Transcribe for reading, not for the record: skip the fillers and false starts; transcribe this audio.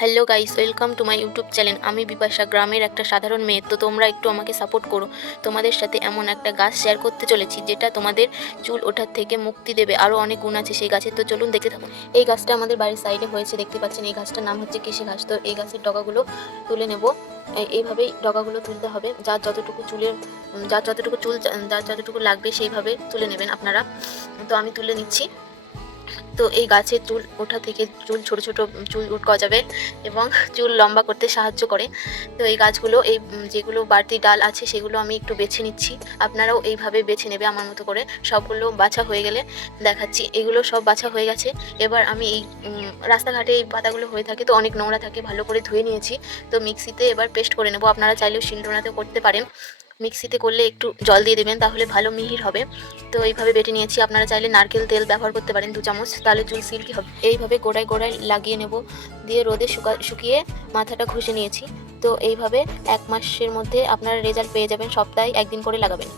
Hello guys, welcome to my YouTube channel. আমি বিপাশা, গ্রামের একটা সাধারণ মেয়ে। তো তোমরা একটু আমাকে সাপোর্ট করো। তোমাদের সাথে এমন একটা গাছ শেয়ার করতে চলেছি যেটা তোমাদের চুল ওঠার থেকে মুক্তি দেবে। আরও অনেক গুণ আছে সেই গাছের, তো চলুন দেখতে থাকুন। এই গাছটা আমাদের বাড়ির সাইডে হয়েছে, দেখতে পাচ্ছেন। এই গাছটার নাম হচ্ছে কেশি ঘাস। তো এই গাছের ডগাগুলো তুলে নেব। এইভাবেই ডগাগুলো তুলতে হবে। যার যতটুকু লাগবে সেইভাবে তুলে নেবেন আপনারা। তো আমি তুলে নিচ্ছি। তো এই গাছের চুল ওঠা থেকে ছোট ছোট চুল গজাবে এবং চুল লম্বা করতে সাহায্য করে। তো এই গাছগুলো যেগুলো বাড়তি ডাল আছে সেগুলো আমি একটু বেছে নিচ্ছি। আপনারাও এইভাবে বেছে নেবে আমার মতো করে। সবগুলো বাছা হয়ে গেলে দেখাচ্ছি। এগুলো সব বাছা হয়ে গেছে। এবার আমি এই রাস্তাঘাটে এই পাতাগুলো হয়ে থাকে, তো অনেক নোংরা থাকে, ভালো করে ধুয়ে নিয়েছি। তো মিক্সিতে এবার পেস্ট করে নেব। আপনারা চাইলেও শিলনোড়াতেও করতে পারেন। মিক্সিতে করলে একটু জল দিয়ে দেবেন, তাহলে ভালো মিহির হবে। তো এইভাবে বেটে নিয়েছি। আপনারা চাইলে নারকেল তেল ব্যবহার করতে পারেন 2 চামচ, তাহলে চুল সিল্কি হবে। এইভাবে গোড়ায় গোড়ায় লাগিয়ে নেব, দিয়ে রোদে শুকিয়ে মাথাটা ঘষে নিয়েছি। তো এইভাবে 1 মাসের মধ্যে আপনারা রেজাল্ট পেয়ে যাবেন। সপ্তাহে 1 দিন করে লাগাবেন।